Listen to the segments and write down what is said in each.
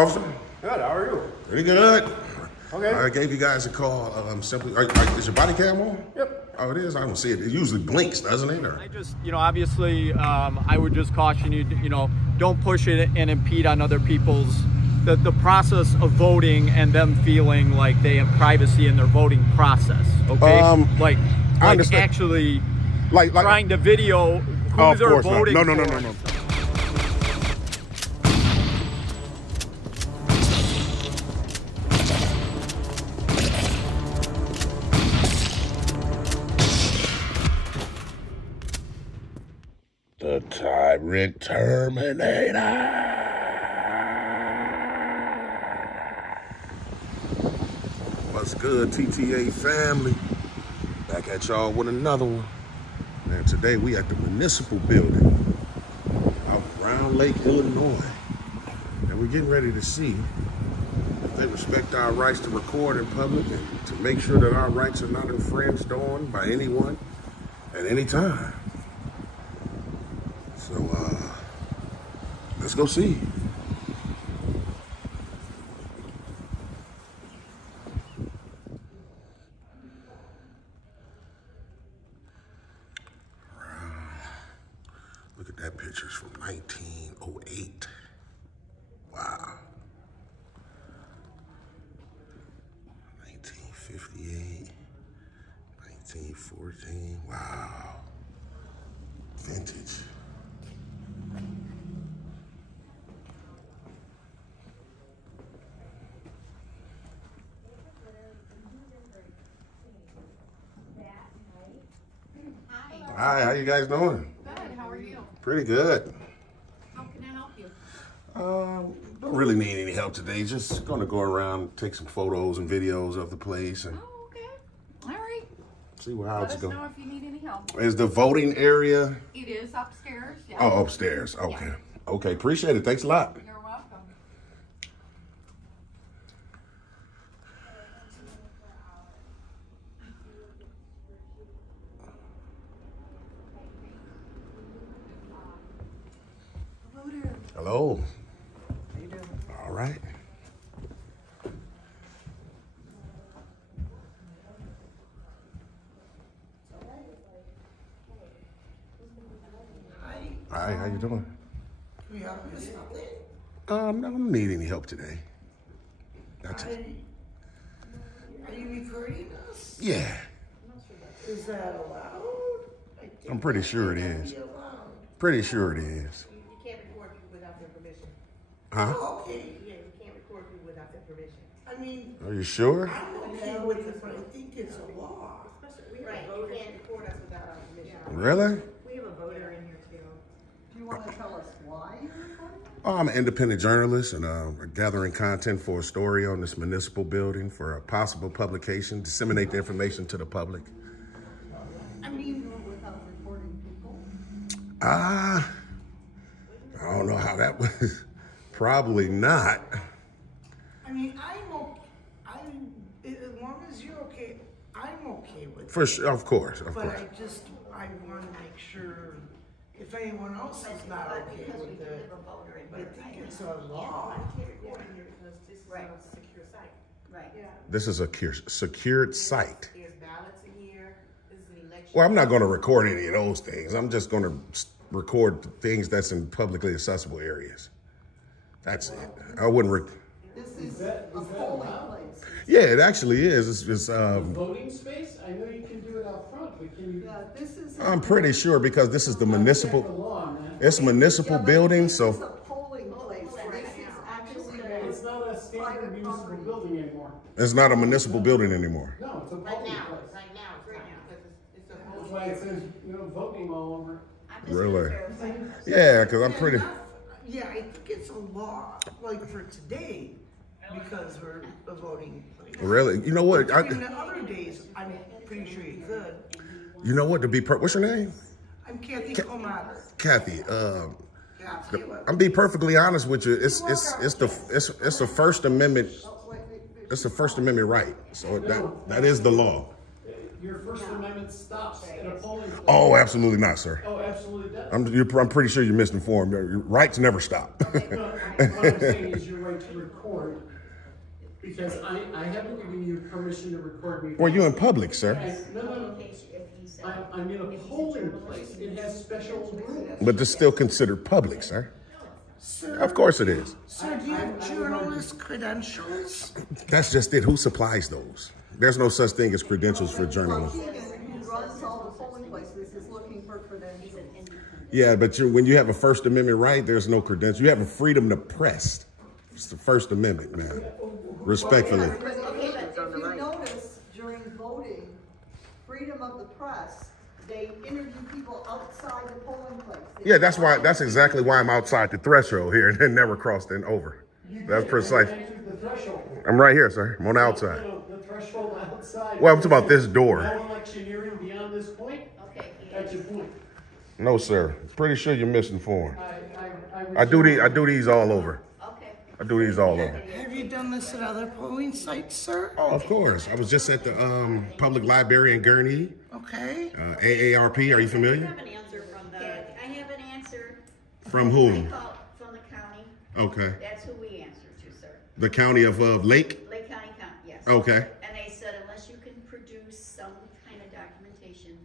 Officer? Good, how are you? Pretty good. Okay. I gave you guys a call. Simply, is your body cam on? Yep. Oh, it is? I don't see it. It usually blinks, doesn't it? Or? I just, obviously, I would just caution you, don't push it and impede on other people's, the process of voting and them feeling like they have privacy in their voting process, okay? Like actually trying to video who they're voting for. No. The Tyrant Terminator. What's good, TTA family? Back at y'all with another one. And today we at the Municipal building out Round Lake, Illinois. And we're getting ready to see if they respect our rights to record in public and to make sure that our rights are not infringed on by anyone at any time. So, let's go see. Look at that, pictures from 1908. Wow. 1958, 1914, wow. Vintage. Hi, how you guys doing? Good, how are you? Pretty good. How can I help you? Don't really need any help today. Just gonna go around, take some photos and videos of the place and Oh, okay. All right. see how Let it's us going. know if you need any help. Is the voting area? It is upstairs. Yeah. Oh, upstairs. Okay. Okay, appreciate it. Thanks a lot. You're welcome. Hello there. Hello. How you doing? All right. Hi, how you doing? Can you help me with something? I don't need any help today. That's it. Are you recording us? Yeah, Is that allowed? I think I'm pretty sure it that might is. be allowed. Pretty sure it is. You can't record people without their permission. Huh? Oh, okay. Yeah, you can't record people without their permission. I mean, Are you sure? I'm okay with it, but I think it's a law. Especially, we have a voter. You can't record us without our permission. Really? We have a voter in here too. Do you want to tell us why you're recording? I'm an independent journalist and gathering content for a story on this municipal building for a possible publication, disseminate the information to the public. I mean, Without recording people? I don't know how that was. Probably not. I'm okay. As long as you're okay, I'm okay with it. For sure, of course, of But course. I want to make sure if anyone else is not okay with it. I think it's a law. You can't record in here because this is a secure site. Right. Yeah. This is a secured site. There's ballots in here. This is an election. Well, I'm not going to record any of those things. I'm just going to record things that's in publicly accessible areas. That's it. I wouldn't. This is a polling place. Yeah, it actually is. It's Voting space? I know you can do it out front, but can you? Yeah, this is. I'm pretty sure because this is the The municipal. law, man. It's a municipal building, This is a so polling place. This is actually. It's not a standard municipal building anymore. it's not a municipal building anymore. No, it's a Right voting now, place. right now, it's not because it's a That's voting. why it says, voting all over. Really? Yeah, because I'm pretty. Yeah, I think it's a law, like for today, because we're a voting place. Really? You know what? In the other days, I'm pretty sure you could. You know what? What's your name? I'm Kathy Comater. Kathy. Kathy, I'm be perfectly honest with you. It's the First Amendment. It's the First Amendment right. So that is the law. your First Amendment stops at a polling place. Oh, absolutely not, sir. Oh, absolutely does. I'm pretty sure you're misinformed. Your rights never stop. No, what I'm saying is your right to record, because I haven't given you permission to record me. Well, you're in public, sir. No. I'm in a polling place. It has special rules. But it's still considered public, sir. Sir, Of course it is. sir, do you have journalist credentials? That's just it. Who supplies those? There's no such thing as credentials for journalists. Who runs all the polling places is looking for credentials. Yeah, but when you have a First Amendment right, there's no credential. You have a freedom to press. It's the First Amendment, man. Respectfully. But if you notice during voting, freedom of the press, they interview people outside the polling place. Yeah, that's exactly why I'm outside the threshold here and never crossed and over. That's precise. The threshold. I'm right here, sir. I'm on the outside. No, the threshold outside. Well, I'm talking about this door. No electioneering beyond this point? Okay. That's your point. No, sir. Pretty sure you're misinformed. I I do these all over. Okay. I do these all over. Have you done this at other polling sites, sir? Oh, of course. I was just at the public library in Gurnee. Okay. AARP, are you I familiar? have an answer from the, I have an answer. From whom? I called from the county. Okay. That's who we answer to, sir. The county of Lake? Lake County, yes. Okay. And they said unless you can produce some kind of documentation,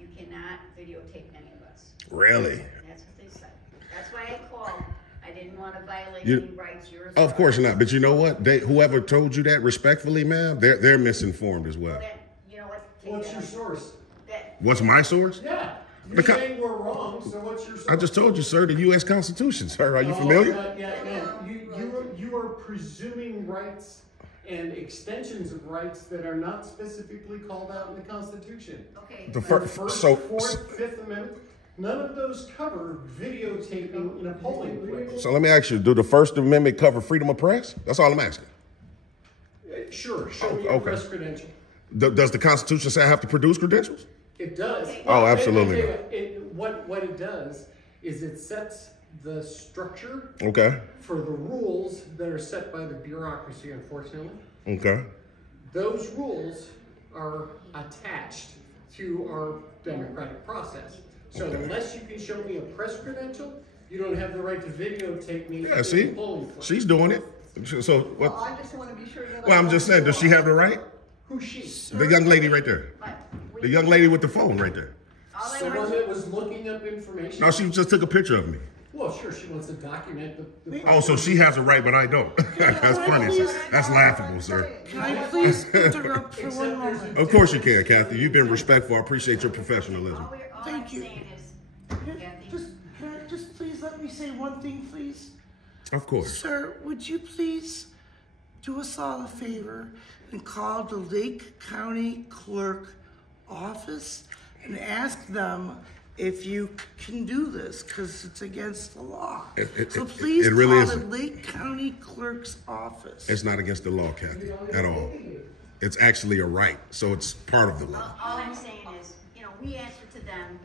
you cannot videotape any of us. Really? That's what they said. That's why I called. I didn't want to violate You- any rights yours. Of course not. But you know what? Whoever told you that, respectfully, ma'am, they're misinformed as well. Then, you know what? Take What's that your off. source? That, What's my source? Yeah. You're Because- saying we're wrong, so what's your source? I just told you, sir, the U.S. Constitution, sir. Are you Oh, familiar? No. You are presuming rights and extensions of rights that are not specifically called out in the Constitution. okay. The And first, Fourth, Fifth Amendment, none of those cover videotaping in a polling place. so let me ask you, do the First Amendment cover freedom of press? That's all I'm asking. Sure, show me a okay. press credential. Does the Constitution say I have to produce credentials? It does. Oh, absolutely. What it does is it sets the structure Okay. for the rules that are set by the bureaucracy, unfortunately. Okay. Those rules are attached to our democratic process. So unless you can show me a press credential, you don't have the right to videotape me. Yeah, in see? the polling place. She's doing it. So Well, what? I just want to be sure that. Well, I'm just saying, does she have the right? Who's she? The young lady right there. But we- The young lady with the phone right there. all I The one want that was looking up information? No, she just took a picture of me. Well, sure, she wants to document the Oh, so she has a right, but I don't. That's funny, sir. That's laughable, sir. Can I please interrupt for one moment? Of course you can, Kathy. You've been respectful. I appreciate your professionalism. all Thank I'm you. saying is, Kathy, Can I just please let me say one thing, please? Of course. Sir, would you please do us all a favor and call the Lake County Clerk office and ask them if you can do this, because it's against the law. So please it really call the isn't. Lake County Clerk's office. It's not against the law, Kathy, at all. It's actually a right, so it's part of the law. all I'm saying is, we answer to them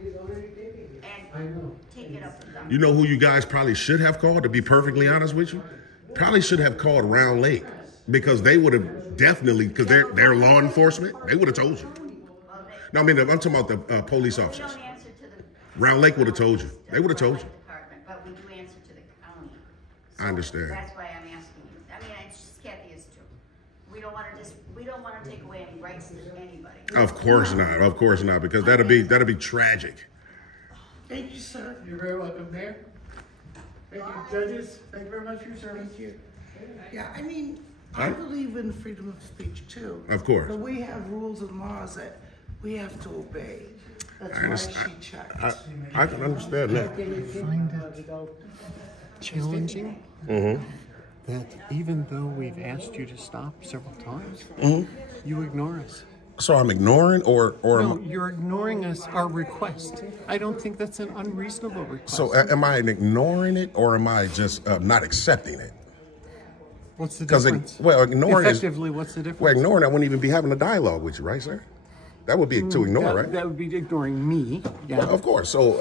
and take it up with them. You know who you guys probably should have called, to be perfectly honest with you? Probably should have called Round Lake, because they would have definitely, because they're law enforcement, they would have told you. No, I mean, I'm talking about the police We officers. don't answer to the. Round Lake would have told you. They would have told you. Department, but we do answer to the county. I understand. That's why I'm asking you. I mean, it's just Kathy is too. We don't want to take away any rights to anybody. Of course not. Of course not, because that'd be tragic. Thank you, sir. You're very welcome, Mayor. Thank you, judges. Thank you very much for your service. Thank you. Yeah, I mean, I believe in freedom of speech too. Of course. But we have rules and laws that we have to obey. That's I why understand. she checked. I can understand that. Find it challenging that even though we've asked you to stop several times, you ignore us. So I'm ignoring, or No, you're ignoring us, our request. I don't think that's an unreasonable request. so am I ignoring it, or am I just not accepting it? what's the Because difference? ignoring Effectively, what's the difference? Well, ignoring, I wouldn't even be having a dialogue with you, right, sir? That would be to ignore, right? That would be ignoring me. Yeah. Well, of course. So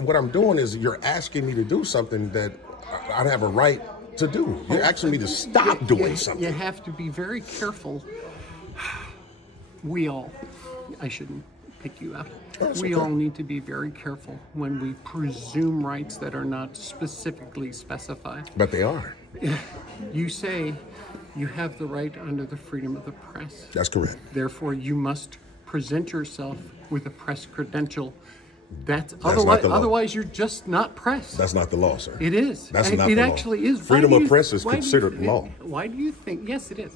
what I'm doing is you're asking me to do something that I'd have a right to do. You're asking me to stop doing something. You have to be very careful. We all I shouldn't pick you up. We all need to be very careful when we presume rights that are not specifically specified. But they are. You say you have the right under the freedom of the press. That's correct. Therefore, you must present yourself with a press credential. That's not the law. Otherwise, you're just not press. That's not the law, sir. It is. That's not the law. It actually is. Freedom of press is considered law. Why do you think? Yes, it is.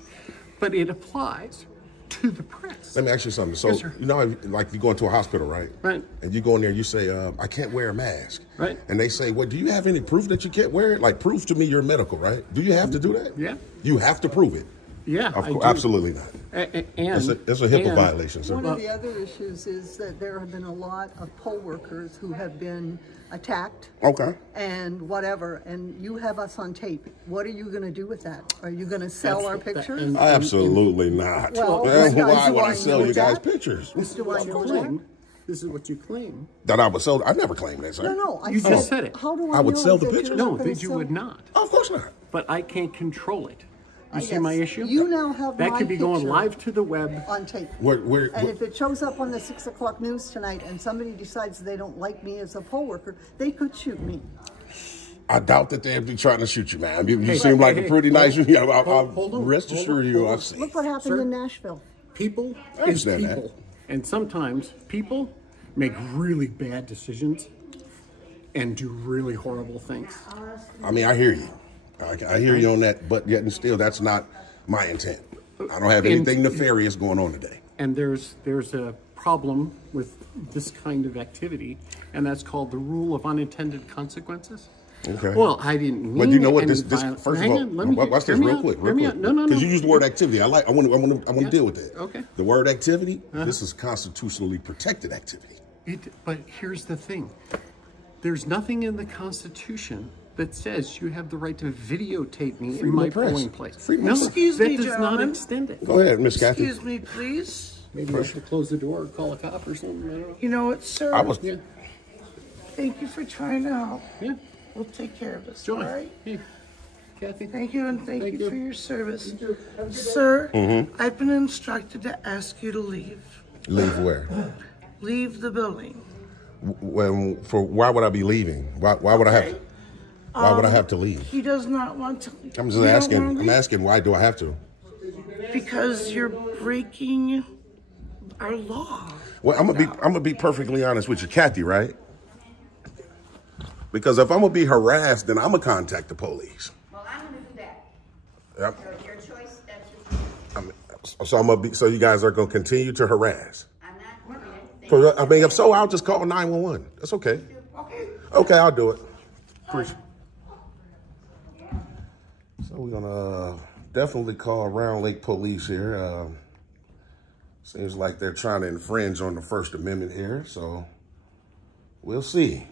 But it applies to the press. Let me ask you something. So, Yes, sir. you know, like you go into a hospital, right? Right. And you go in there, you say, I can't wear a mask. Right. And they say, well, do you have any proof that you can't wear it? Like, prove to me you're medical, right? Do you have to do that? Yeah. You have to prove it. Yeah. Of course, absolutely not. It's a HIPAA violation, sir. One of the other issues is that there have been a lot of poll workers who have been attacked. Okay. And whatever, and you have us on tape. What are you going to do with that? Are you going to sell our pictures? Absolutely not. Well, why would I do sell know you guys that? pictures? Do I know that? This is what you claim. That I would sell. I never claimed that, sir. No, You just said it. How do I would know sell the that you're pictures? not No, gonna that you sell- would not. Of course not. But I can't control it. You see Yes. my issue? You now have that my could be going picture live to the web. on tape. And if it shows up on the 6 o'clock news tonight and somebody decides they don't like me as a poll worker, they could shoot me. I doubt that they'd be trying to shoot you, man. You seem like a pretty nice. Hold on, rest assured you, I've seen. Look what happened Sir? in Nashville. People I is understand that. people. And sometimes people make really bad decisions and do really horrible things. I mean, I hear you. I hear you on that, but yet and still, that's not my intent. I don't have anything nefarious going on today. And there's a problem with this kind of activity, and that's called the rule of unintended consequences. Okay. Well, I didn't mean. But you know what? any This violence. first of Hang all, on, let me watch this hear me real out, quick. hear me out. No. Because you used the word activity. I want to deal with that. Okay. The word activity. This is constitutionally protected activity. But here's the thing: there's nothing in the Constitution that says you have the right to videotape me in my polling place. No, Excuse that me, does not gentlemen. extend it. Go ahead, Miss Kathy. Excuse me, please. Maybe I should close the door or call a cop or something. I don't know. You know what, sir? Yeah. Thank you for trying to help. Yeah. We'll take care of this, Joy. all right? Hey, Kathy. Thank you, and thank Thank you you. for your service. Sir, I've been instructed to ask you to leave. Leave where? Leave the building. Why would I be leaving? Why would I have? Why would I have to leave? He does not want to. I'm just You don't asking. wanna I'm leave? asking. Why do I have to? Because you're breaking our law. Well, I'm gonna be perfectly honest with you, Kathy, right? Because if I'm gonna be harassed, then I'm gonna contact the police. Well, I'm gonna do that. Yep. Your choice, that's your choice. So I'm gonna be. So you guys are gonna continue to harass. I'm not doing anything. I mean, if so, I'll just call 911. That's okay. Okay, I'll do it. Appreciate. So we're gonna definitely call Round Lake Police here. Seems like they're trying to infringe on the First Amendment here, so we'll see.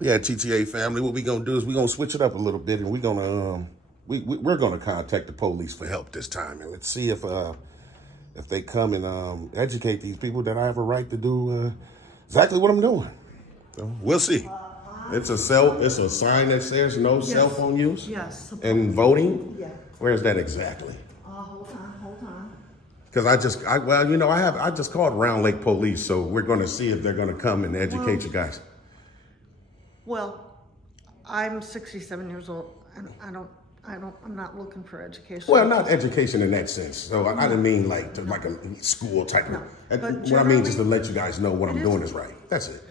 Yeah, TTA family, what we gonna do is we're gonna switch it up a little bit, and we're gonna we're gonna contact the police for help this time, and let's see if they come and educate these people that I have a right to do exactly what I'm doing. So we'll see. It's a sign that says no cell phone use. Yes. And voting. Yeah. Where's that exactly? Hold on. Because I just called Round Lake Police, so we're going to see if they're going to come and educate you guys. Well, I'm 67 years old, and I'm not looking for education. Well, not education in that sense. So I didn't mean like a school type of. What I mean just to let you guys know what I'm doing is right. That's it.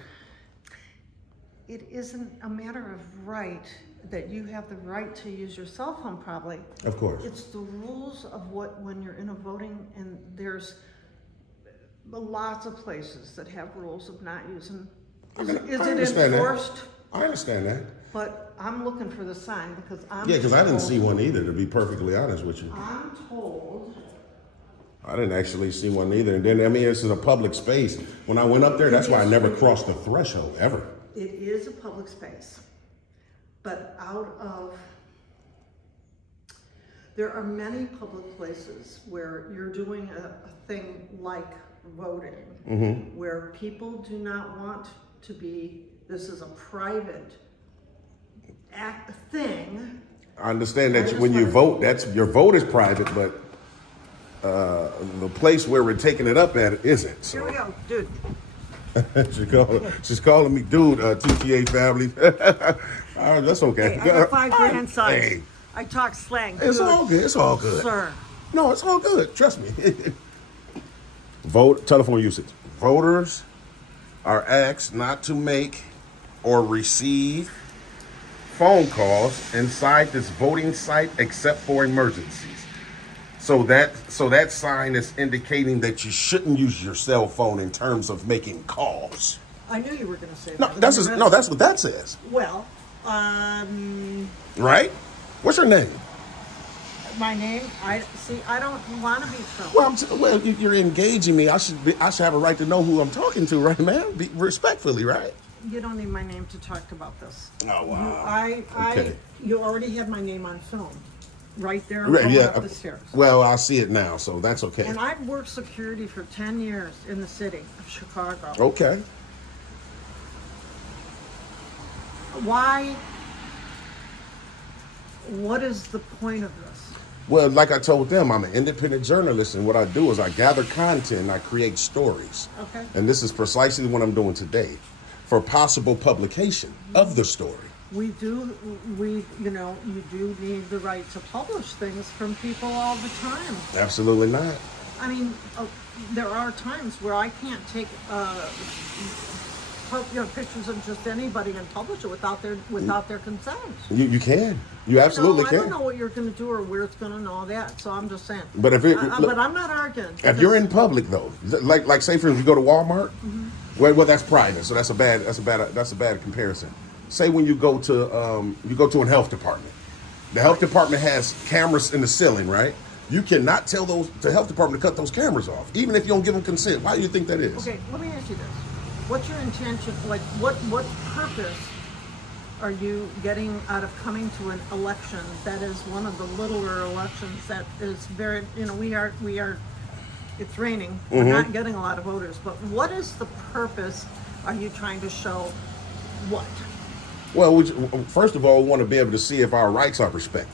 It isn't a matter of right that you have the right to use your cell phone, probably. Of course. It's the rules of when you're in a voting, and there's lots of places that have rules of not using. Is it enforced? I understand that. But I'm looking for the sign because because I didn't see one either, to be perfectly honest with you. I'm told. I didn't actually see one either. And then, this is a public space. When I went up there, that's why I never crossed the threshold, ever. It is a public space, but there are many public places where you're doing a thing like voting, where people do not want to be, this is a private thing. I understand that when you vote, your vote is private, but the place where we're taking it up at isn't. So. Here we go, dude. She's calling me dude, TTA family. That's okay. Hey, I got 5 grandsons. Hey. I talk slang. It's dude. all good. It's all good. Sir. No, it's all good. Trust me. Telephone usage. Voters are asked not to make or receive phone calls inside this voting site except for emergencies. So that sign is indicating that you shouldn't use your cell phone in terms of making calls. I knew you were going to say No, that. that's what that says. Well, right? What's your name? my name. I don't want to be filmed. Well, you're engaging me. I should have a right to know who I'm talking to, right, man? Respectfully, right? You don't need my name to talk about this. Oh wow. Okay. You already had my name on film, right there up the stairs. Well, I see it now, so that's okay. And I've worked security for 10 years in the city of Chicago. Okay. Why? What is the point of this? Well, like I told them, I'm an independent journalist, and what I do is I gather content and I create stories. Okay. And this is precisely what I'm doing today, for possible publication of the story. You do need the right to publish things from people all the time. Absolutely not. I mean, there are times where I can't take pictures of just anybody and publish it without their consent. You can. You absolutely can. I don't know what you're going to do or where it's going to know that, so I'm just saying. But if but I'm not arguing. If you're in public though, like say for instance, you go to Walmart, well that's private, so that's a bad comparison. Say when you go to a health department, the health department has cameras in the ceiling, right? You cannot tell the health department to cut those cameras off, even if you don't give them consent. Why do you think that is? Okay, let me ask you this. What's your intention, like what purpose are you getting out of coming to an election that is one of the littler elections that is very, we are, it's raining, we're not getting a lot of voters, but what is the purpose? Are you trying to show what? Well, first of all, we want to be able to see if our rights are respected.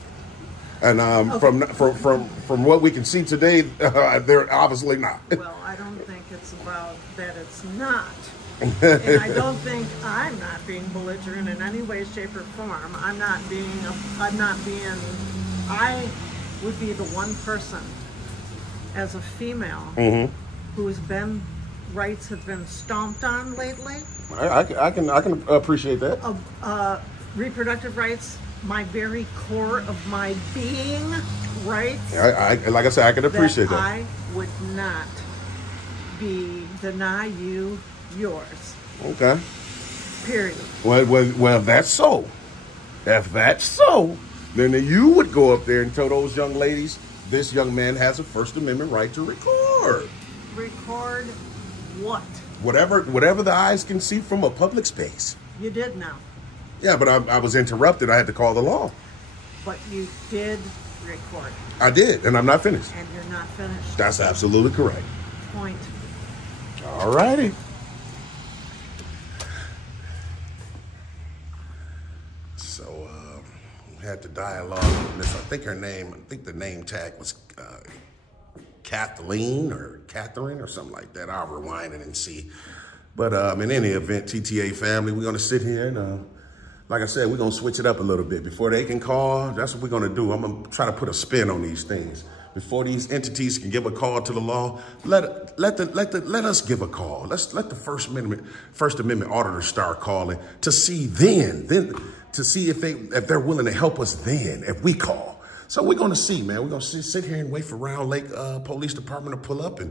And from what we can see today, they're obviously not. Well, I don't think it's about that it's not. And I don't think I'm not being belligerent in any way, shape, or form. I would be the one person as a female whose rights have been stomped on lately. I can appreciate that. Reproductive rights, my very core of my being, rights. Like I said, I can appreciate that. I would not deny you yours. Okay. Period. Well, that's so. If that's so, then you would go up there and tell those young ladies, this young man has a First Amendment right to record. Record what? Whatever the eyes can see from a public space. You did now. Yeah, but I was interrupted. I had to call the law. But you did record. I did, and I'm not finished. And you're not finished. That's absolutely correct. Point. All righty. So we had the dialogue on this. I think the name tag was Kathleen or Catherine or something like that. I'll rewind it and see. But in any event, TTA family, we're going to sit here and, like I said, we're going to switch it up a little bit. Before they can call, that's what we're going to do. I'm going to try to put a spin on these things. Before these entities can give a call to the law, let us give a call. Let the First Amendment auditor start calling to see then to see if they're willing to help us then if we call. So we're going to see, man. We're going to sit here and wait for Round Lake Police Department to pull up, and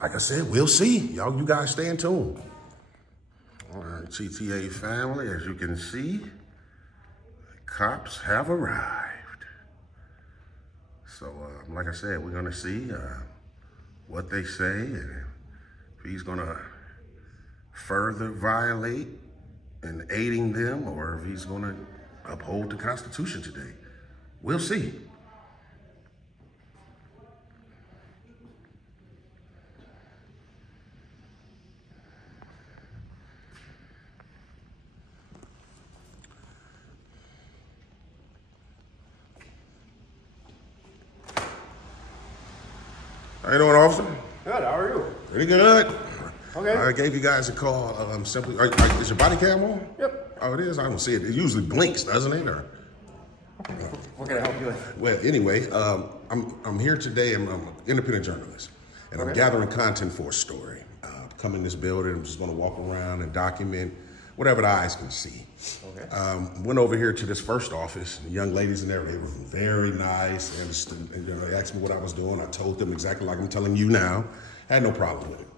like I said, we'll see. You guys stay in tune. All right, TTA family, as you can see, cops have arrived. So, like I said, we're going to see what they say and if he's going to further violate and aiding them or if he's going to uphold the Constitution today. We'll see. How you doing, officer? Good, how are you? Pretty good. Okay. I gave you guys a call. Simply, is your body cam on? Yep. Oh, it is. I don't see it. It usually blinks, doesn't it? Or What can I help you with? well, anyway, I'm here today. I'm an independent journalist, and I'm gathering content for a story. Come in this building. I'm just going to walk around and document whatever the eyes can see. Okay. Went over here to this first office. The young ladies in there, they were very nice. And they asked me what I was doing. I told them exactly like I'm telling you now. I had no problem with it.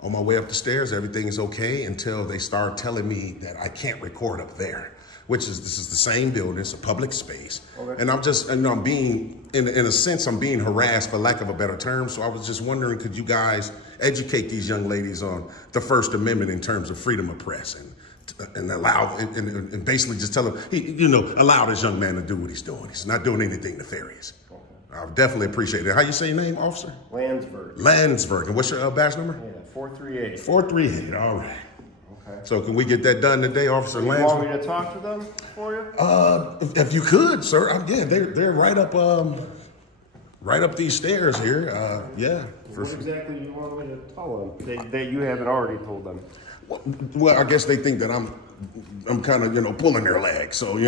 On my way up the stairs, everything is okay until they start telling me that I can't record up there, this is the same building, it's a public space. Okay. And I'm being, in a sense, I'm being harassed for lack of a better term. So I was just wondering, could you guys educate these young ladies on the First Amendment in terms of freedom of press and allow, and basically just tell them, allow this young man to do what he's doing. He's not doing anything nefarious. Okay. I definitely appreciate it. How you say your name, officer? Landsberg. Landsberg. And what's your badge number? Yeah, 438. 438, all right. Okay. So can we get that done today, Officer Landsberg? You want me to talk to them for you? If you could, sir. Yeah, they're right up these stairs here. Yeah. What exactly do you want me to tell them that you haven't already told them? Well, I guess they think that I'm kind of, pulling their leg. So,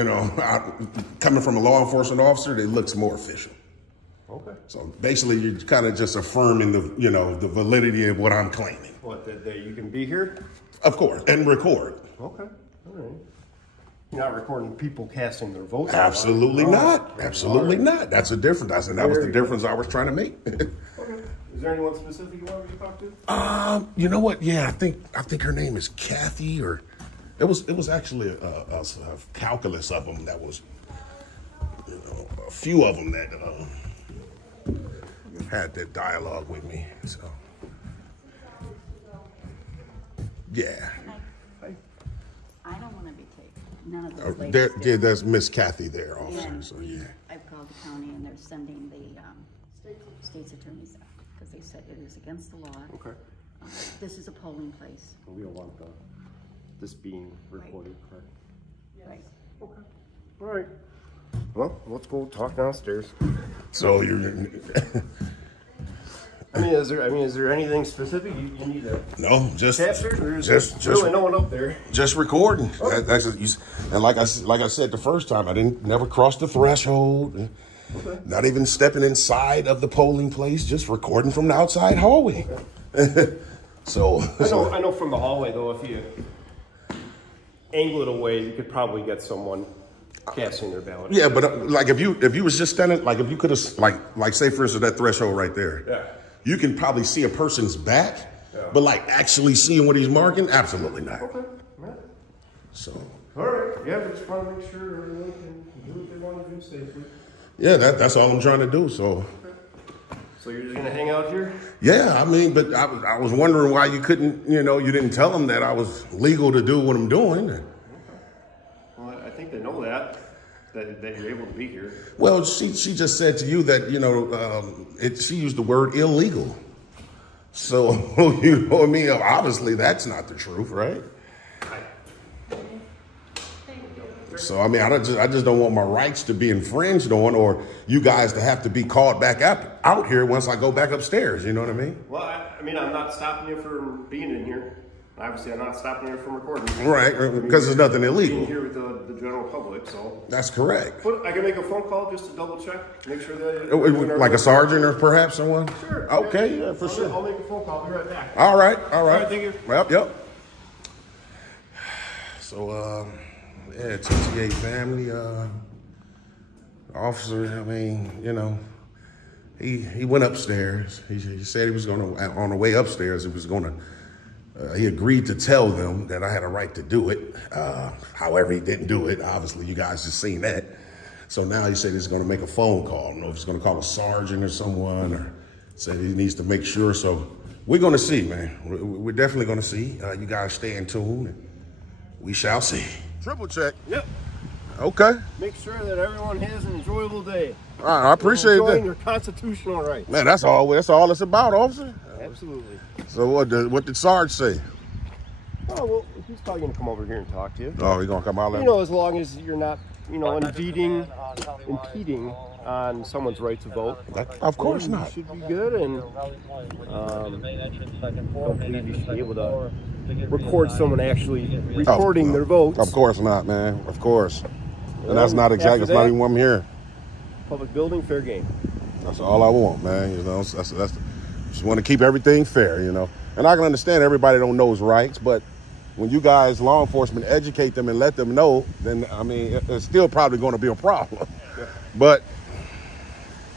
coming from a law enforcement officer, it looks more official. Okay. So basically, you're kind of just affirming the validity of what I'm claiming. What, that you can be here? Of course, and record. Okay, all right. You're not recording people casting their votes? Absolutely not. Absolutely not. That's a difference. That was the difference I was trying to make. Okay. Is there anyone specific you want me to talk to? You know what? Yeah, I think her name is Kathy, or it was actually a calculus of them that was, a few of them that had that dialogue with me. So, yeah. I don't want to be taken. None of those ladies do. Yeah, that's Miss Kathy there, officer. And So yeah. I've called the county, and they're sending the state's attorneys out because they said it is against the law. Okay. This is a polling place. We don't want this being recorded, correct? Right. Okay. All right. Well, let's go talk downstairs. So you're. Is there anything specific you need to capture? Just really no one up there. Just recording. Okay. And like I said the first time, I never crossed the threshold. Okay. Not even stepping inside of the polling place. Just recording from the outside hallway. Okay. I know from the hallway though, if you angle it away, you could probably get someone casting their ballot. Yeah, but like if you was just standing, like if you could have, like say for instance that threshold right there. Yeah. You can probably see a person's back, but like actually seeing what he's marking, absolutely not. Okay. Yeah. So. All right. Yeah, but just want to make sure everyone can do what they want to do safely. Yeah, that's all I'm trying to do. So. Okay. So you're just gonna hang out here? Yeah, but I was wondering why you couldn't, you didn't tell them that I was legal to do what I'm doing. Okay. Well, I think they know that you're able to be here. Well, she just said to you that, she used the word illegal. So, you know what I mean? Obviously, that's not the truth, right? So, I just don't want my rights to be infringed on, or you guys to have to be called back out here once I go back upstairs. You know what I mean? Well, I'm not stopping you from being in here. Obviously, I'm not stopping you from recording. Right, because there's nothing illegal. Being here with the general public, so. That's correct. But I can make a phone call just to double check, make sure that. Like a sergeant or perhaps someone? Sure. Okay, yeah, for sure. I'll make a phone call. I'll be right back. All right. All right, thank you. Yep. So, yeah, TTA family, officer, he went upstairs. He said he was on the way upstairs, he agreed to tell them that I had a right to do it. However, he didn't do it. Obviously, you guys just seen that. So now he said he's going to make a phone call. I don't know if he's going to call a sergeant or someone, or said he needs to make sure. So we're going to see, man. We're definitely going to see. You guys stay in tune, and we shall see. Triple check. Yep. Okay. Make sure that everyone has an enjoyable day. All right, I appreciate that. Enjoying your constitutional rights. Man, that's all it's about, officer. Absolutely. So what did Sarge say? Oh, well, he's probably going to come over here and talk to you. Oh, he's going to come out there? As long as you're not impeding on someone's right to vote. Of course not. It should be good, and don't believe you should be able to record someone actually recording their votes. Of course not, man. Of course. And that's not exactly, that's not even what I'm hearing. Public building, fair game. That's all I want, man. You know, that's just want to keep everything fair, you know. And I can understand everybody don't know his rights, but when you guys, law enforcement, educate them and let them know, then, I mean, it's still probably going to be a problem. Yeah. But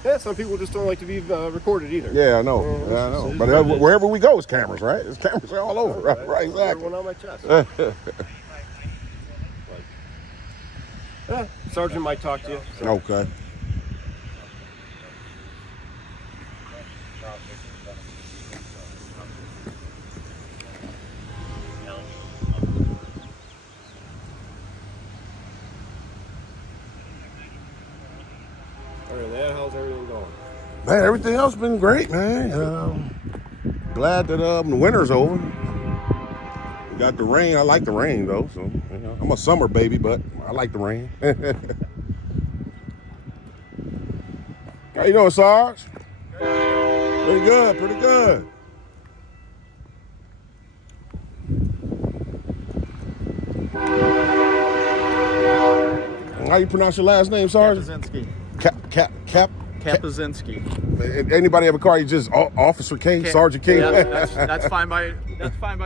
yeah, some people just don't like to be recorded either. Yeah, I know. Yeah, I know. But wherever we go, it's cameras, right? It's cameras all over. Right, exactly. One on my chest. Sergeant might talk to you. So. Okay. How's everything going? Man, everything else been great, man. Glad that the winter's over. We got the rain. I like the rain though, so you know, I'm a summer baby, but I like the rain. How you doing, Sarge? Pretty good, pretty good. How you pronounce your last name, Sarge? Kapazinski. Anybody have a car? You just Officer K, Sergeant K. Yeah, that's fine by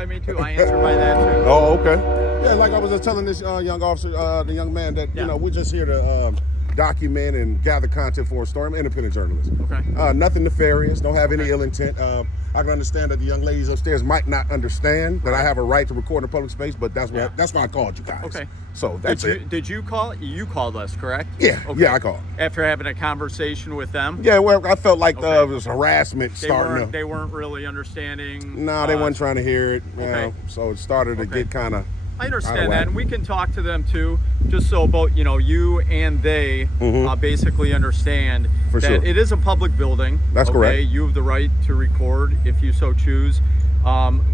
me too. I answer by that too. Oh, okay. Yeah, like I was just telling this young officer, the young man, that you know, we're just here to document and gather content for a story. I'm an independent journalist. Okay. Nothing nefarious. Don't have any ill intent. I can understand that the young ladies upstairs might not understand that I have a right to record in a public space, but that's why I called you guys. Okay. So that's it. Did you call? You called us, correct? Yeah. Okay. Yeah, I called. After having a conversation with them? Yeah, well, I felt like it was harassment starting. They weren't really understanding. No, they weren't trying to hear it. You Okay. know, so it started to get kind of. I understand that, and we can talk to them too, just so both you and they basically understand that it is a public building. That's correct. You have the right to record if you so choose.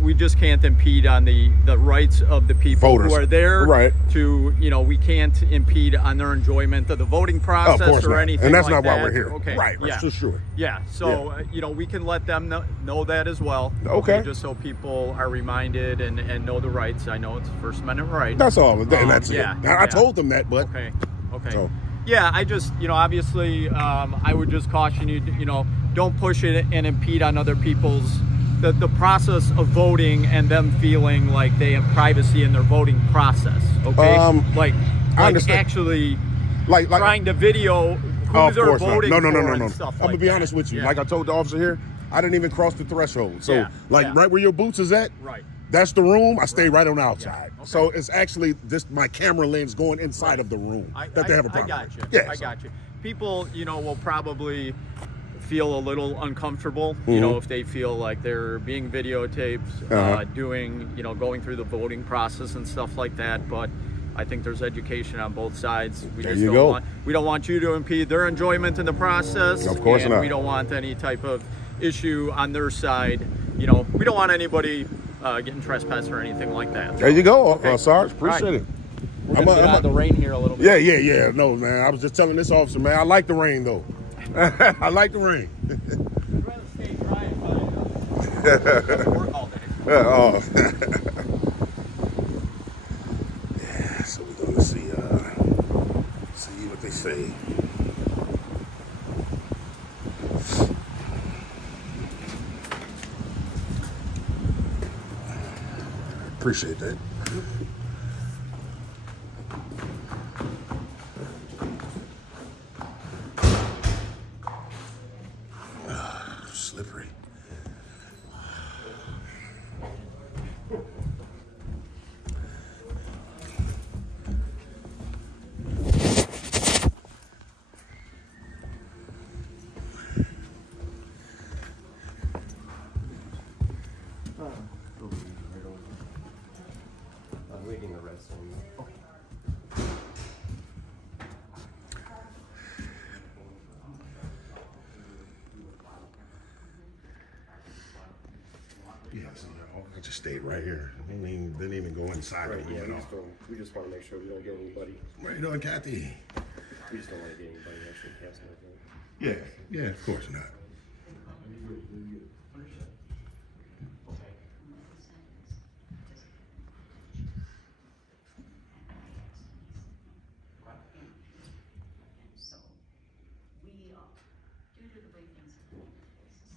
We just can't impede on the rights of the people Voters. who are there. Right. To we can't impede on their enjoyment of the voting process or anything. And that's like not why that. we're here. Okay. Right. Yeah. For sure. Yeah. So we can let them know that as well. Okay. Just so people are reminded and know the rights. I know it's First Amendment right. That's all. And that's yeah. it. I told them that, but okay. So. Yeah, I just obviously I would just caution you. Don't push it and impede on other people's. The process of voting and them feeling like they have privacy in their voting process. Okay, like actually like trying to video who they're voting for and stuff like I'm gonna be honest with you. Yeah. Like I told the officer here, I didn't even cross the threshold. So right where your boots is at, right. That's the room. I stay right on the outside. Yeah. Okay. So it's actually my camera lens going inside of the room that they have a problem. I got you. Yeah, I got you. People, will probably feel a little uncomfortable, if they feel like they're being videotaped, doing, going through the voting process and stuff like that. But I think there's education on both sides. We don't want you to impede their enjoyment in the process. Of course not. We don't want any type of issue on their side. We don't want anybody getting trespassed or anything like that. There you go, Sarge. Appreciate it. We're gonna get out of the rain here a little bit. Yeah. No, man. I was just telling this officer, man, I like the rain though. I like the rain. I'd rather stay dry and work all day. Yeah, so we're gonna see what they say. Appreciate that. Slippery. stayed right here. Didn't even go inside. Right, it, yeah, you know. we just want to make sure we don't get anybody. What are you doing, Kathy? We just don't want to get anybody actually passing their vote. Yeah, of course not. So we, due to the way things are going in places,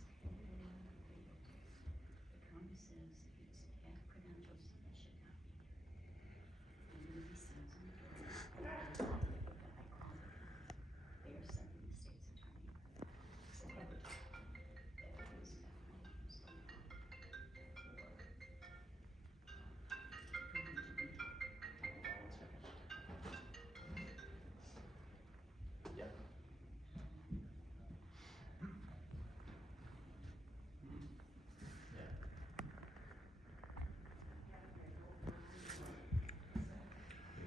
the county says if you have credentials, that should not be here. And when he sends them to us, they are sending the state's attorney. So that is definitely something for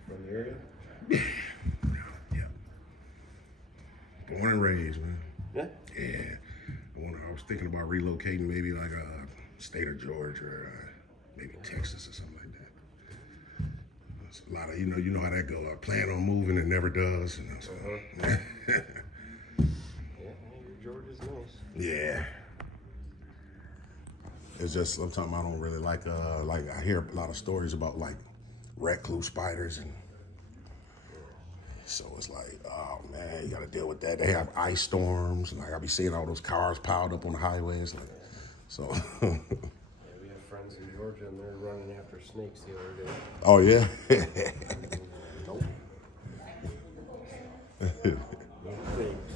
From the area? Yeah. Born and raised, man. Yeah. Yeah. I was thinking about relocating maybe like a state of Georgia or maybe Texas or something like that. There's a lot of, you know how that go. I plan on moving and never does. You know, so. Yeah, Georgia's nice. Yeah. It's just sometimes I don't really like I hear a lot of stories about like recluse spiders, and so it's like, oh man, you gotta deal with that. They have ice storms, and like I be seeing all those cars piled up on the highways, like, so. Yeah, we have friends in Georgia and they're running after snakes the other day. Oh yeah. Nope. No thanks.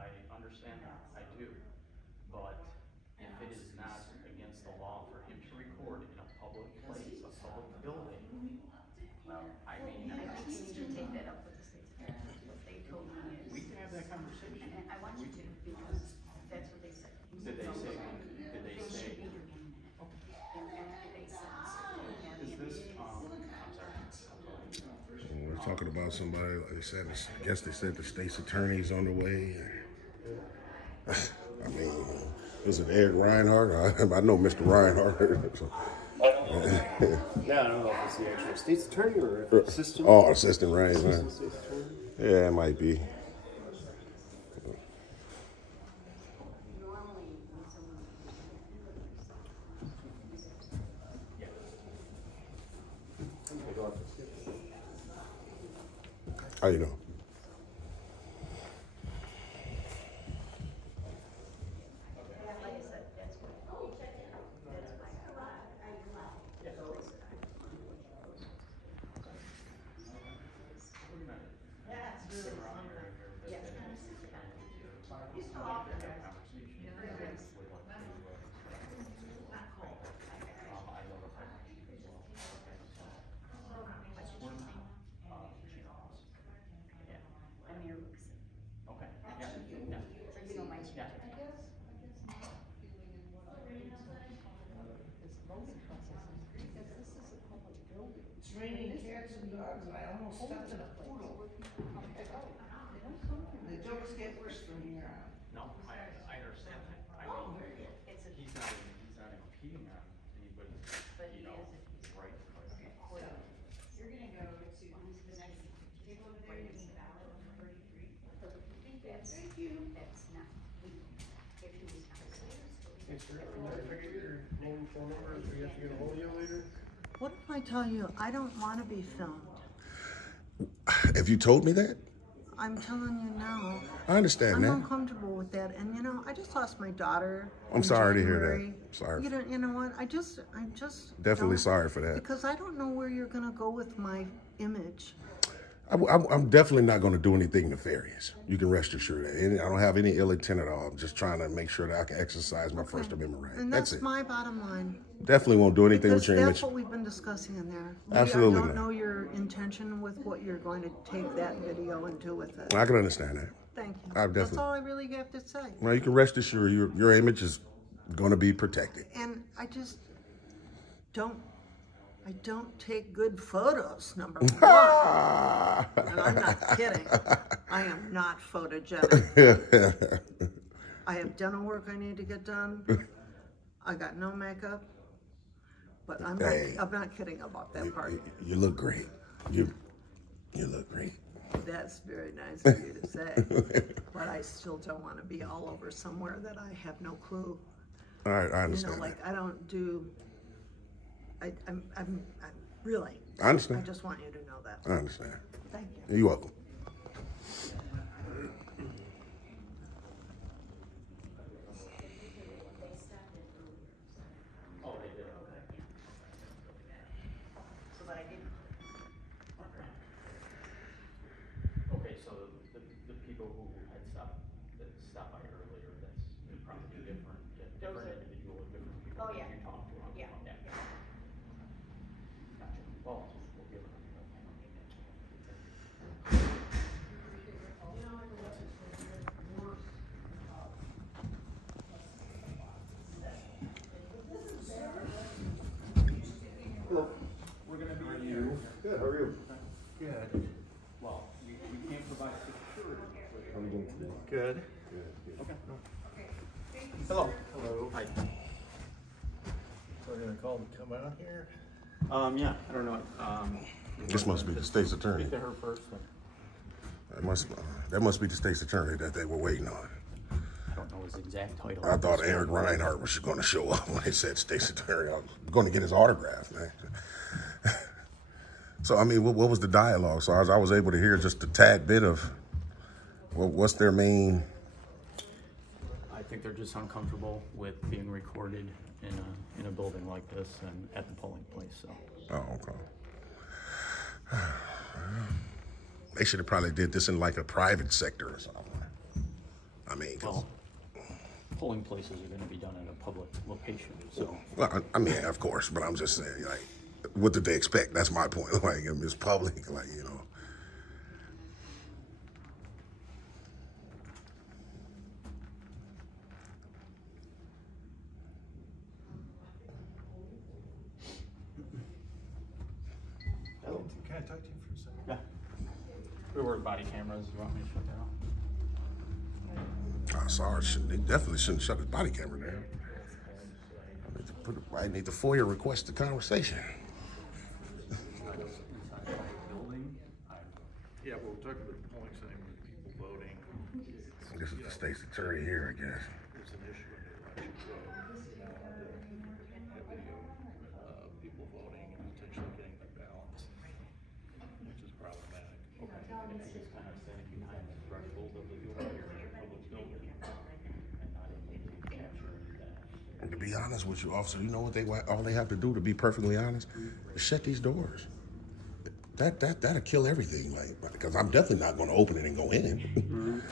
I understand that, I do. But if it is not against the law for him to record in a public place, a public building, well, I mean, I think you need to take that up with the state's attorney. What they told me is. we can have that conversation. And I want you to, because that's what they said. Did they say, They should be here in a minute. And after they said, is this, I'm sorry. We're talking about somebody, they said, I guess they said the state's attorney's on the way. I mean, is it Eric Reinhardt? I know Mr. Reinhardt. So. Yeah, I don't know if it's the actual state's attorney or assistant. Oh, assistant, right? Assistant state's attorney. Yeah, it might be. How you doing? almost stepped in a poodle. The jokes get worse from here on. No, I understand that. I mean, he's not impeding on anybody, you know, right? You're gonna go to the next table over there, you need ballot number 33. I think that's not legal. If he was not Thanks for your name, phone number, if we have to get a hold of you later. What if I tell you I don't want to be filmed? If you told me that, I'm telling you now. I understand I'm that. uncomfortable with that, and you know, I just lost my daughter. I'm sorry to hear January. that. Sorry. You know what? I just Definitely don't- sorry for that. Because I don't know where you're gonna go with my image. I'm definitely not going to do anything nefarious. You can rest assured that. And I don't have any ill intent at all. I'm just trying to make sure that I can exercise my First Amendment right. And That's that's it. my bottom line. Definitely won't do anything Because with your that's image. what we've been discussing in there. Absolutely I don't not. know your intention with what you're going to take that video and do with it. I can understand that. Thank you. I That's definitely. all I really have to say. Well, you can rest assured your image is going to be protected. And I just I don't take good photos, number one. And I'm not kidding. I am not photogenic. I have dental work I need to get done. I got no makeup. But I'm not kidding about that part. You look great. You look great. That's very nice of you to say. But I still don't want to be all over somewhere that I have no clue. All right, I understand. You know, like I don't do. I'm really. I understand. I just want you to know that. I understand. Thank you. You're welcome. Okay, so the people who had stopped by earlier, that's probably different individual, different people Oh, yeah. you talked to. Yeah. Gotcha. Well, we'll give it. Hello. We're gonna be in here. Good, how are you? Good. Well, we can't provide security. How are we doing today? Good. Good. Okay. Hello. Hello. Hi. We're gonna call them to come out here. Yeah, I don't know. This must be the state's attorney. Speak to her first. That must be the state's attorney that they were waiting on. I don't know his exact title. I thought Eric Reinhardt was going to show up when they said state's attorney. I was going to get his autograph, man. So, I mean, what was the dialogue? So I was able to hear just a tad bit of what's their main... I think they're just uncomfortable with being recorded in a building like this and at the polling place. So. Oh, okay. They should have probably did this in like a private sector or something. I mean, Well, polling places are going to be done in a public location. So. well, I mean, of course, but I'm just saying, like, what did they expect? That's my point. Like, it's public, like, you know. Hello. Can I talk to you for a second? Yeah. We work body cameras. You want me to shut that off? Oh, sorry, they definitely shouldn't shut his body camera down. I need to FOIA request the conversation. Yeah, we'll talk about the polling center with people voting. This is the state's attorney here, I guess. There's an issue in the election code. People voting and potentially getting their ballots, which is problematic. Okay. And he's kind of standing behind the threshold of the building or the public building and not able to capture that. And to be honest with you, officer, you know what all they have to do, to be perfectly honest, is shut these doors. That'll kill everything, like, because I'm definitely not going to open it and go in.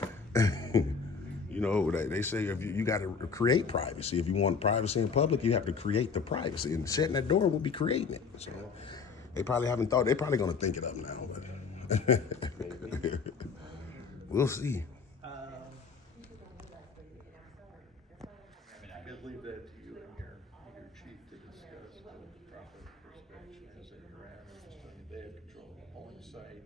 You know, they say if you got to create privacy. If you want privacy in public, you have to create the privacy, and shutting that door will be creating it. So they probably haven't thought. They're probably going to think it up now, but we'll see. I'd leave that to you and your chief to discuss the proper perspection as they interact. They have control of the polling site.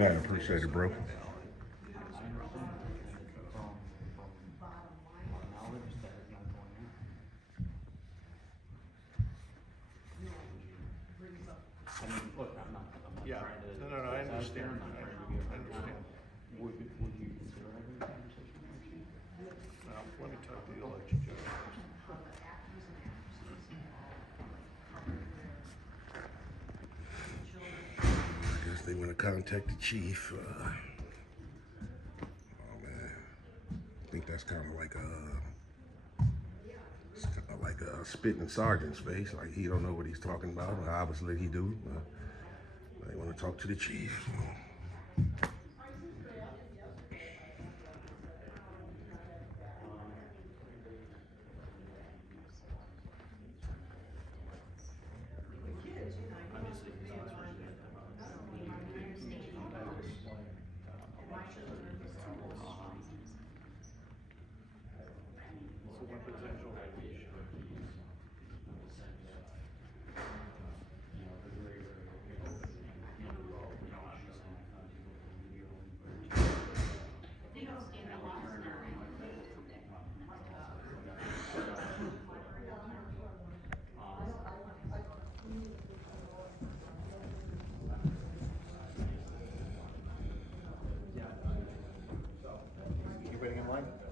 Man, I appreciate it, bro. Yeah, no, I understand. I understand. Would you consider having a conversation? Well, let me talk to the election judge. I guess they want to contact the chief. Oh man, I think that's kind of like a spitting sergeant's face. Like he don't know what he's talking about. Obviously he do. They want to talk to the chief.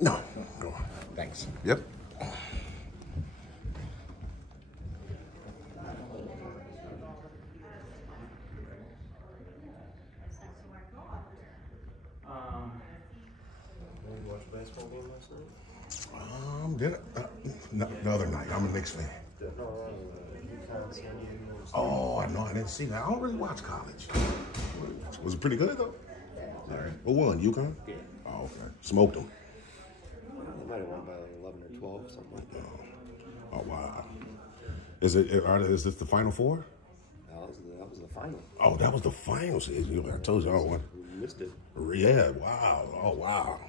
No, go on. Thanks. Yep. You watch a baseball game last night? Did I? No, the other night. I'm a Knicks fan. Oh, I know. I didn't see that. I don't really watch college. Was it pretty good though? All right. Who won? UConn? Yeah. Oh, okay. Smoked them. They might have won by like 11 or 12, something like that. Oh wow. Is this the Final Four? That was the final. Oh, that was the final season. I told you. We missed it. Yeah. Wow. Oh wow.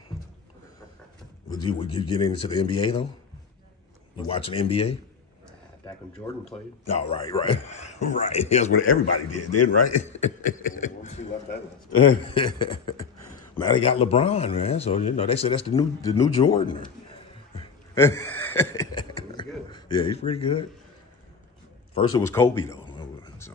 Would you get into the NBA though? You watching NBA? Back when Jordan played. Oh, right. Right. That's what everybody did, right? Once he left that. Now they got LeBron, man. So they said that's the new Jordan. He's good. Yeah, he's pretty good. First it was Kobe though. So.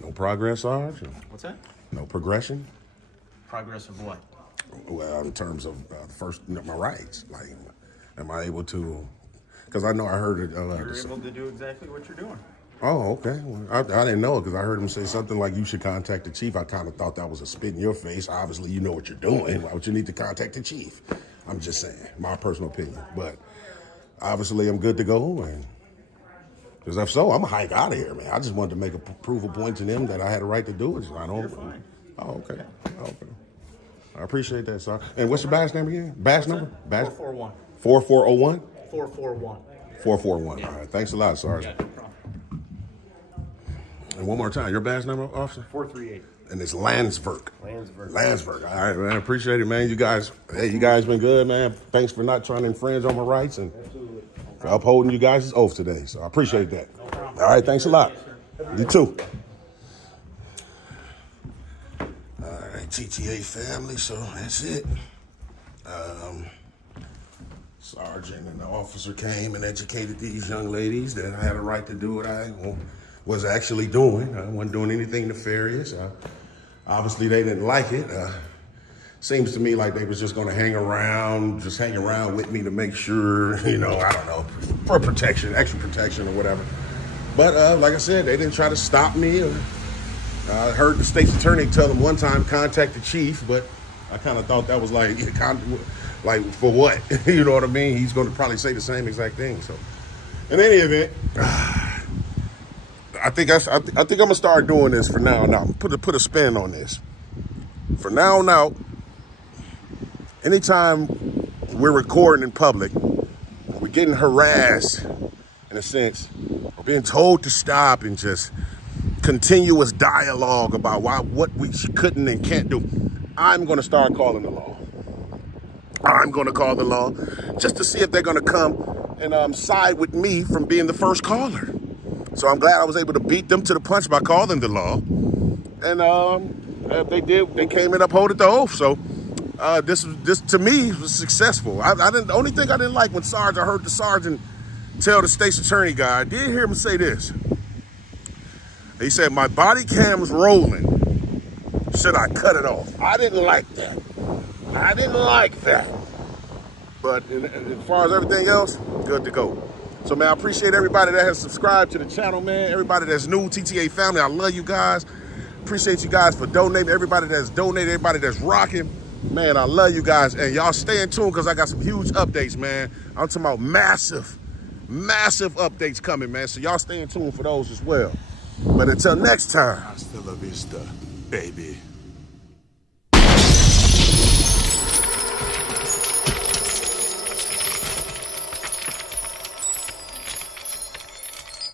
No progress, Sarge? What's that? No progression? Progress of what? Well, in terms of my rights. Like, am I able to? Because I know I heard it. You're able to do exactly what you're doing. Oh, okay. Well, I didn't know it because I heard him say something like you should contact the chief. I kind of thought that was a spit in your face. Obviously, you know what you're doing. Why would you need to contact the chief? I'm just saying, my personal opinion. But obviously, I'm good to go. And because if so, I'm going to hike out of here, man. I just wanted to make a proof a point to them that I had a right to do it. So I don't. You're fine. Oh, okay. Okay. I appreciate that, sir. And what's your badge name again? Badge number? Badge? 441. 4401? 441. 441. Yeah. All right. Thanks a lot, Sarge. Yeah, no problem. And one more time, your badge number, officer? 438. And it's Landsberg. Landsberg. All right, man. I appreciate it, man. You guys been good, man. Thanks for not trying to infringe on my rights and for upholding you guys' oath today. So I appreciate that. All right, thanks a lot. You too. All right, TTA family. So that's it. Sergeant and the officer came and educated these young ladies that I had a right to do what I was actually doing. I wasn't doing anything nefarious. Obviously, they didn't like it. Seems to me like they was just going to hang around with me to make sure, I don't know, for protection, extra protection or whatever. But like I said, they didn't try to stop me. I heard the state's attorney tell them one time, contact the chief, but I kind of thought that was like, Like, for what? You know what I mean? He's going to probably say the same exact thing. So, in any event, I think I'm gonna start doing this for now on out. Put a spin on this. For now on out, anytime we're recording in public, we're getting harassed in a sense, or being told to stop and just continuous dialogue about what we couldn't and can't do, I'm gonna start calling the law. I'm going to call the law just to see if they're going to come and side with me from being the first caller. So I'm glad I was able to beat them to the punch by calling the law. And they did. They came and upholded the oath. So this to me was successful. The only thing I didn't like when I heard the sergeant tell the state's attorney guy, I did hear him say this. He said, my body cam's rolling. Should I cut it off? I didn't like that. I didn't like that. But as far as everything else, good to go. So, man, I appreciate everybody that has subscribed to the channel, man. Everybody that's new, TTA family, I love you guys. Appreciate you guys for donating. Everybody that's donated, everybody that's rocking. Man, I love you guys. And y'all stay in tune because I got some huge updates, man. I'm talking about massive updates coming, man. So y'all stay in tune for those as well. But until next time, hasta la vista, baby.